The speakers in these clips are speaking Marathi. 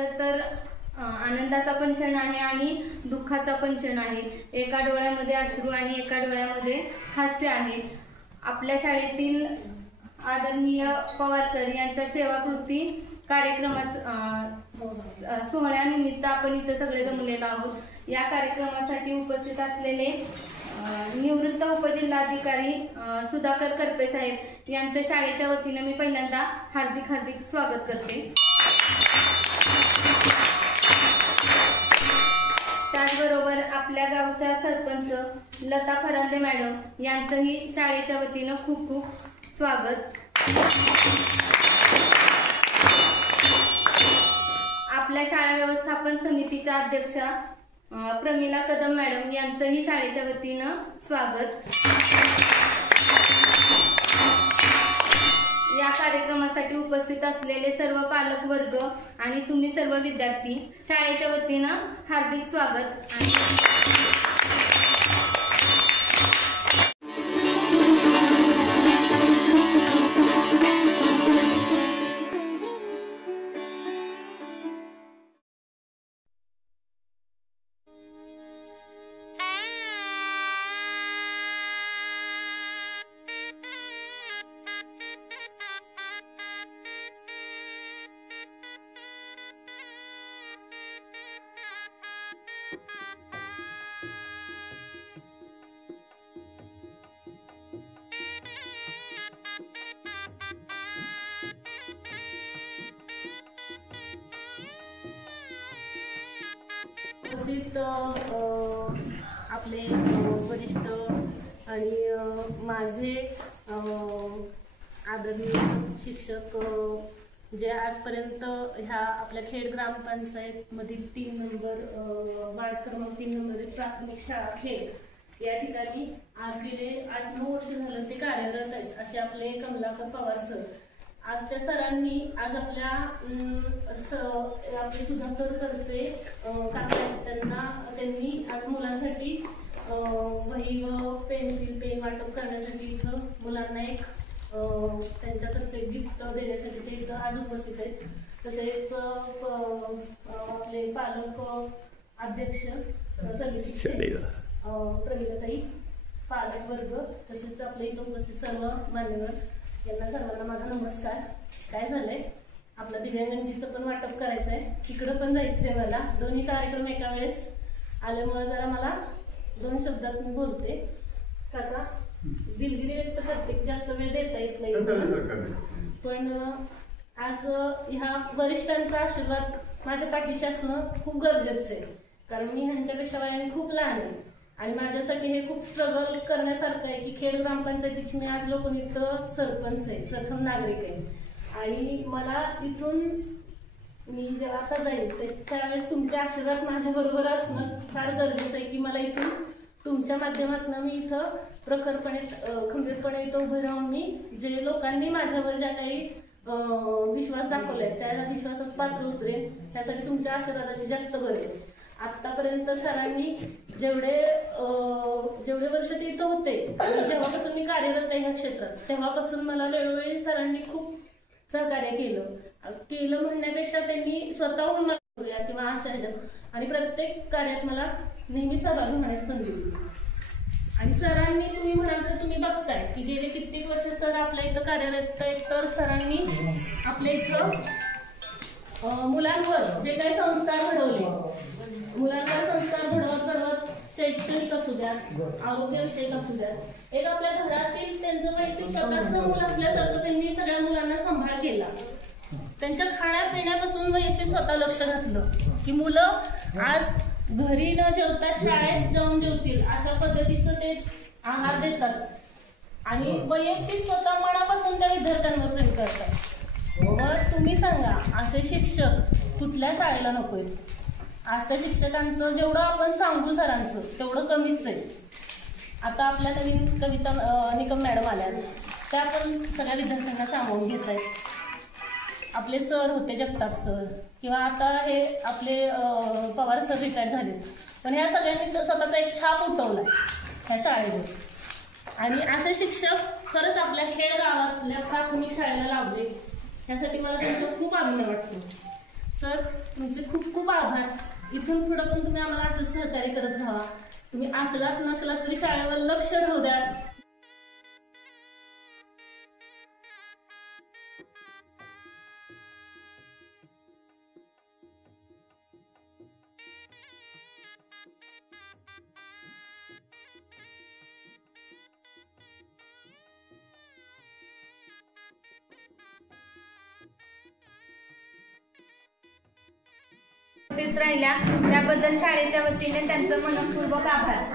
सांगितलं तर आनंदाचा पण क्षण आहे आणि दुःखाचा पण क्षण आहे। एका डोळ्यामध्ये अश्रू आणि एका डोळ्यामध्ये हास्य आहे। आपल्या शाळेतील आदरणीय पवार सर यांच्या सेवाकृती सोहळ्यानिमित्त आपण इथे सगळे जमलेलो आहोत। या कार्यक्रमासाठी उपस्थित असलेले निवृत्त उपजिल्हाधिकारी सुधाकर करपे साहेब यांचे शाळेच्या वतीने मी पहिल्यांदा हार्दिक स्वागत करते। त्याचबरोबर आपल्या गावच्या सरपंच लता फरांदे मॅडम यांचंही शाळेच्या वतीने खूप स्वागत। आपल्या शाळा व्यवस्थापन समितीच्या अध्यक्षा प्रमिला कदम मॅडम यांचंही शाळेच्या वतीने स्वागत। या कार्यक्रमासाठी उपस्थित असलेले सर्व पालक वर्ग आणि तुम्ही सर्व विद्यार्थी शाळेच्या वतीने हार्दिक स्वागत। आपले वरिष्ठ आणि माझे आदरणीय शिक्षक जे आजपर्यंत ह्या आपल्या खेड ग्रामपंचायत मधील 3 नंबर वार्ड क्रमांक 3 नंबर प्राथमिक शाळा खेड या ठिकाणी आज गेले 8-9 वर्ष झालं ते कार्यरत आहेत असे आपले कमलाकर पवार सर। आज त्या सरांनी आज आपले सुधाकर करते त्यांनी आज मुलांसाठी वही व पेन्सिल पेन वाटप करण्यासाठी इथं मुलांना एक त्यांच्यातर्फे गिफ्ट देण्यासाठी ते इथं आज उपस्थित आहेत। तसेच आपले पालक अध्यक्ष समितीचे प्रमिलाताई, पालक वर्ग तसेच आपले इथं उपस्थित सर्व मान्यवर यांना सर्वांना माझा नमस्कार। काय झालंय आपला दिव्यांगांचं पण वाटप करायचंय, तिकडं पण जायचंय मला। दोन्ही कार्यक्रम एका वेळेस आल्यामुळे जरा मला 2 शब्दात मी बोलते। काका दिलगिरी व्यक्त करते, जास्त वेळ देता येत नाही पण आज ह्या वरिष्ठांचा आशीर्वाद माझ्या पाठीशी असणं खूप गरजेचं आहे, कारण मी ह्यांच्यापेक्षा वयाने खूप लहान आहे आणि माझ्यासाठी हे खूप स्ट्रगल करण्यासारखं आहे की खेड ग्रामपंचायतीची मी आज लोकनियुक्त सरपंच आहे, प्रथम नागरिक आहे आणि मला इथून मी जेव्हा आता जाईल त्यावेळेस तुमचे आशीर्वाद माझ्या बरोबर असणं फार गरजेचं आहे की मला इथून तुमच्या माध्यमातून मी इथं प्रखरपणे खंबीरपणे इथं उभे राहून मी जे लोकांनी माझ्यावर ज्या काही विश्वास दाखवलाय त्या विश्वासात पात्र उतरेल, त्यासाठी तुमच्या आशीर्वादाची जास्त गरज आहे। आतापर्यंत सरांनी जेवढे वर्ष ते इथं होते जेव्हापासून मी कार्यरत आहे ह्या क्षेत्रात तेव्हापासून मला वेळोवेळी सरांनी खूप सहकार्य केलं म्हणण्यापेक्षा त्यांनी स्वतःहून मला किंवा आशाच्या आणि प्रत्येक कार्यात मला नेहमी सहभागी होण्याची संधी दिली। आणि सरांनी तुम्ही म्हणाल तर तुम्ही बघताय की गेले कित्येक वर्ष सर आपल्या इथं कार्यरत आहेत, तर सरांनी आपल्या इथं मुलांवर जे काही संस्कार घडवले, मुलांवर संस्कार घडवत शैक्षणिक असू द्या, आरोग्यविषयक असू द्या, एक आपल्या घरातील त्यांचं वैयक्तिक स्वतःचं मूल असल्यासारखं त्यांनी सगळ्या मुलांना सांभाळ केला। त्यांच्या खाण्यापिण्यापासून वैयक्तिक स्वतः लक्ष घातलं की मुलं आज घरी न जेवता शाळेत जाऊन जेवतील अशा पद्धतीचं ते आहार देतात आणि वैयक्तिक स्वतः मनापासून त्या विद्यार्थ्यांवर प्रेम करतात। मग तुम्ही सांगा असे शिक्षक कुठल्या शाळेला नकोय? आज त्या शिक्षकांचं जेवढं आपण सांगू सरांचं तेवढं कमीच आहे। आता आपल्या नवीन कविता निकम मॅडम आल्या, त्या पण सगळ्या विद्यार्थ्यांना सामावून घेत आहेत। आपले सर होते जगताप सर किंवा आता हे आपले पवार सर रिटायर झाले, पण ह्या सगळ्यांनी स्वतःचा एक छाप उठवला ह्या शाळेवर आणि असे शिक्षक खरंच आपल्या खेड गावातल्या प्राथमिक शाळेला लावले, ह्यासाठी मला त्यांचा खूप अभिमान वाटतो। सर तुमचे खूप खूप आभार. इथून पुढे पण तुम्ही आम्हाला असं सहकार्य करत राहा. तुम्ही असलात नसलात तरी शाळेवर लक्ष राहू द्या. उपस्थित राहिल्या त्याबद्दल शाळेच्या वतीने त्यांचं मनपूर्वक आभार.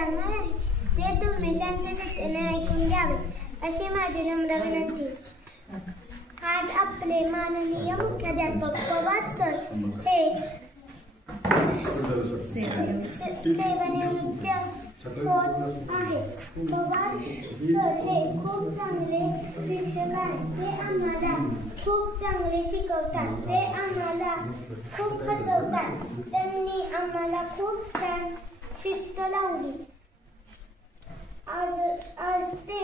सांगणार आहे ते तुम्ही शांततेने ऐकून घ्यावे अशी माझी नम्र विनंती. आज आपले माननीय मुख्याध्यापक पवार सर हे सेवानिवृत्त होत आहे. पवार सर हे खूप चांगले शिक्षक आहेत. ते आम्हाला खूप चांगले शिकवतात. ते आम्हाला खूप हसवतात. त्यांनी आम्हाला खूप छान शिस्त लावली. आज ते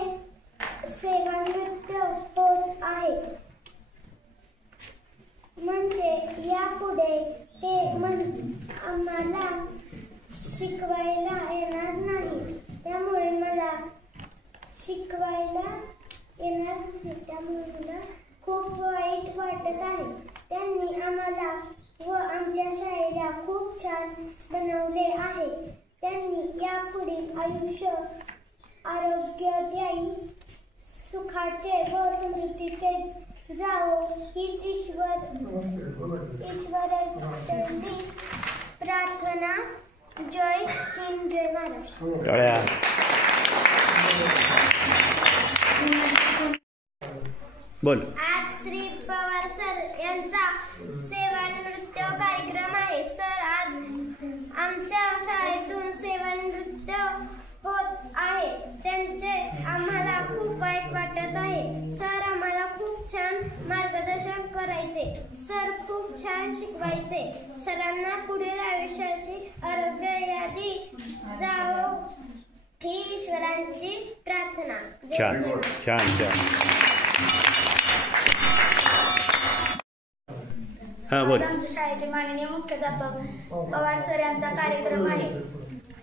सेवानिवृत्त होत आहे. म्हणजे यापुढे ते आम्हाला शिकवायला येणार नाही. त्यामुळे मला शिकवायला येणार नाही. त्यामुळे मला खूप वाईट वाटत आहे. त्यांनी आम्हाला व आमच्या शाळेला खूप छान बनवले आहे. त्यांनी यापुढील आयुष्य आरोग्यदायी सुखाचे व समृद्धीचे जावो हीच ईश्वराचरणी प्रार्थना. जय हिंद, जय महाराष्ट्र. बोल. आज श्री पवार सर यांचा सेवानिवृत्त कार्यक्रम आहे. सर आज आमच्या शाळेतून सेवानिवृत्त होत आहे. त्यांचे आम्हाला खूप वाईट वाटत आहे. सर आम्हाला खूप छान मार्गदर्शन करायचे. सर खूप छान शिकवायचे. सरांना पुढील आयुष्याची आरोग्यदायी जावो ही ईश्वरांची प्रार्थना. छान छान छान. हा बोल. आमच्या शाळेचे माननीय मुख्याध्यापक पवार सर यांचा कार्यक्रम आहे.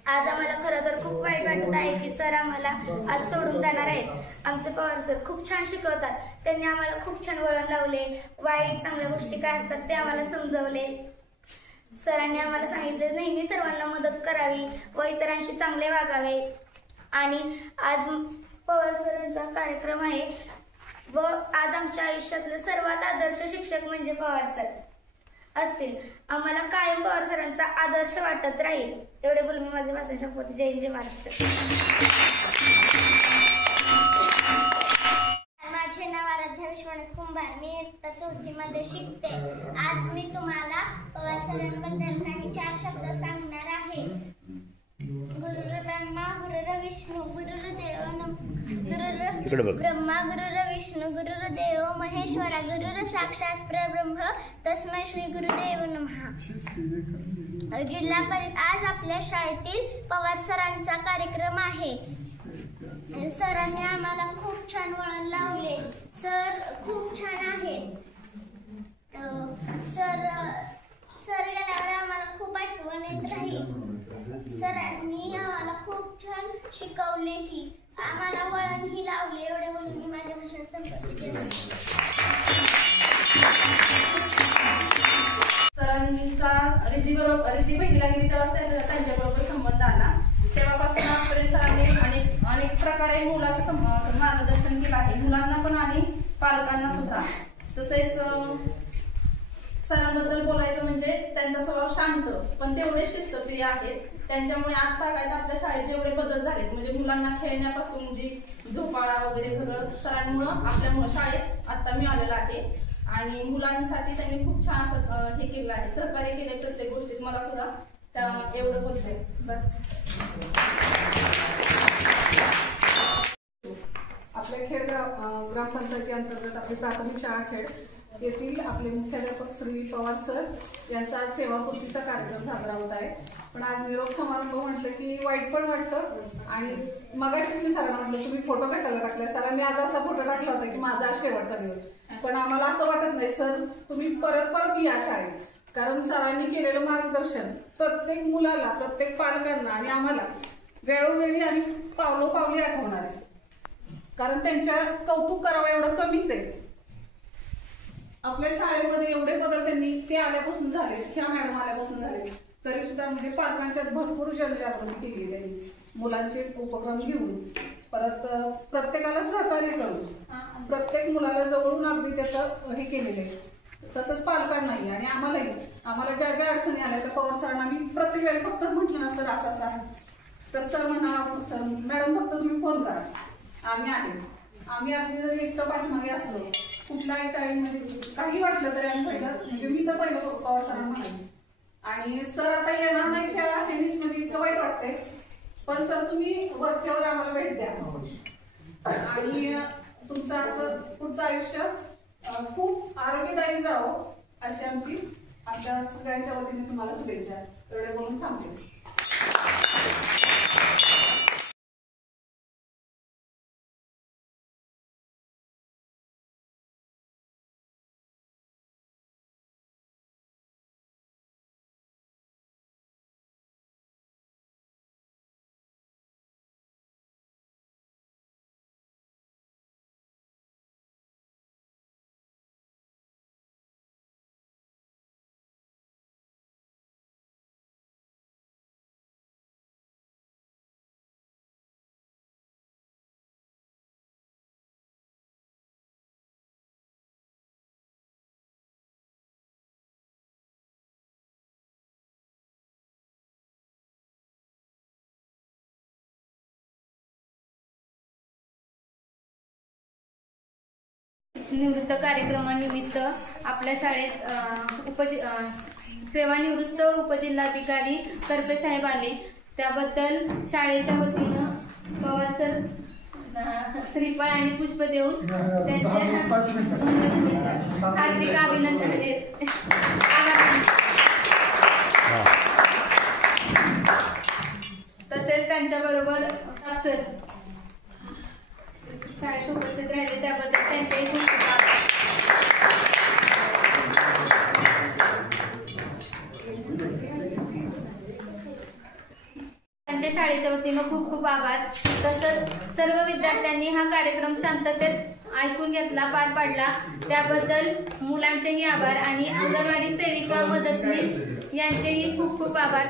आज आम्हाला खरं तर खूप वाईट वाटत आहे की सर आम्हाला आज सोडून जाणार आहेत. आमचे पवार सर खूप छान शिकवतात. त्यांनी आम्हाला खूप छान वळण लावले. वाईट चांगल्या गोष्टी काय असतात ते आम्हाला समजवले. सरांनी आम्हाला सांगितले नेहमी सर्वांना मदत करावी व इतरांशी चांगले वागावे. आणि आज पवार सर यांचा कार्यक्रम आहे व आज आमच्या आयुष्यातले सर्वात आदर्श शिक्षक म्हणजे पवार सर असतील. आम्हाला कायम पवार सरांचा आदर्श वाटत राहील. एवढे बोलून मी माझे भाषण संपवते. जय जय महाराष्ट्र. माझे नाव आराध्या विश्वनाथ कुंभार. मी इयत्ता 4थी मध्ये शिकते. आज मी तुम्हाला पवार सरांबद्दल काही 4 शब्द सांगणार आहे. गुरुर्ब्रह्मा गुरुर्विष्णू ब्रह्मा गुरुर्विष्णू गुरुर्देव महेश्वरा गुरुर साक्षात परब्रह्म तस्मै श्री गुरुदेव नमः. आज आपल्या शाळेतील पवार सरांचा कार्यक्रम आहे. सरांनी आम्हाला खूप छान वळण लावले. सर खूप छान आहेत. सर गेल्यावर आम्हाला खूप आठवण येत राहील. सरांनी आम्हाला खूप छान शिकवले की आम्हाला वळणही लावले. एवढे बोलून मी माझ्या भाषण संपवते. सरांचा रिद्धी बहिणीला गेली तेव्हा त्यांच्याबरोबर संबंध आला. तेव्हापासून आजपर्यंत सरांनी अनेक प्रकारे मुलाचं मार्गदर्शन केलं आहे. मुलांना पण आणि पालकांना सुद्धा. तसेच सरांबद्दल बोलायचं म्हणजे त्यांचा स्वभाव शांत पण तेवढे शिस्तप्रिय आहेत. त्यांच्यामुळे आज तागायत आपल्या शाळेत जेवढे बदल झालेत म्हणजे मुलांना खेळण्यापासून जी झोपाळा वगैरे सगळं सरांमुळे आपल्या शाळेत आता मिळालेलं आहे. आणि मुलांसाठी त्यांनी खूप छान असं हे केलं आहे. सहकार्य केले प्रत्येक गोष्टीत. मला सुद्धा त्या एवढं बोलते बस. आपल्या खेड ग्रामपंचायती अंतर्गत आपली प्राथमिक शाळा खेड येथील आपले मुख्याध्यापक श्री पवार सर यांचा आज सेवापूर्तीचा कार्यक्रम साजरा होत आहे. पण आज निरोप समारंभ म्हटलं की वाईट पण वाटतं. आणि मगाशीच मी सरांना म्हटलं तुम्ही फोटो कशाला टाकला. सरांनी आज असा फोटो टाकला होता की माझा आज शेवटचा दिवस. पण आम्हाला असं वाटत नाही सर तुम्ही परत या शाळेत. कारण सरांनी केलेलं मार्गदर्शन प्रत्येक मुलाला प्रत्येक पालकांना आणि आम्हाला वेळोवेळी आणि पावलोपावली आठवणार आहे. कारण त्यांच्या कौतुक करावं एवढं कमीच आहे. आपल्या शाळेमध्ये एवढे बदल त्यांनी ते आल्यापासून झाले. ह्या मॅडम आल्यापासून झाले. तरी सुद्धा म्हणजे पालकांच्यात भरपूर जनजागृती केली त्यांनी. मुलांचे उपक्रम घेऊन परत प्रत्येकाला सहकार्य करून प्रत्येक मुलाला जवळून अगदी त्याचं हे केलेलं आहे. तसंच पालकांनाही आणि आम्हालाही. आम्हाला ज्या ज्या अडचणी आल्या तर पवार सरांना मी प्रत्येक वेळी फक्त म्हटलं ना सर असं आहे तर सर म्हणा सर मॅडम फक्त तुम्ही फोन करा, आम्ही आहे. आम्ही अगदी जरी एकटं पाठीमागे असलो, कुठलाही काही म्हणजे काही वाटलं तरी आम्ही पहिलं म्हणजे मी तर पहिलं पवार सरांना म्हणायचे. आणि सर आता येणार नाही खेळा टेनिस म्हणजे इतकं वाईट वाटतंय, पण सर तुम्ही वरच्यावर आम्हाला भेट द्या आणि तुमचं असं पुढचं आयुष्य खूप आरोग्यदायी जावं अशी आमच्या सगळ्यांच्या वतीने तुम्हाला शुभेच्छा. एवढे बोलून थांबते. निवृत्त कार्यक्रमानिमित्त आपल्या शाळेत सेवानिवृत्त उपजिल्हाधिकारी करपे साहेब आले. त्याबद्दल शाळेच्या वतीनं पवार सर श्रीफळ आणि पुष्प देऊन त्यांचे हार्दिक अभिनंदन देत. तसेच त्यांच्याबरोबर सर शाळेत उपस्थित राहिले त्याबद्दल त्यांचेही खूप त्यांच्या शाळेच्या वतीनं खूप खूप आभार. तसंच सर्व विद्यार्थ्यांनी हा कार्यक्रम शांततेत ऐकून घेतला, पार पाडला त्याबद्दल मुलांचेही आभार आणि अंगणवाडी सेविका मदतनीस यांचेही खूप खूप आभार.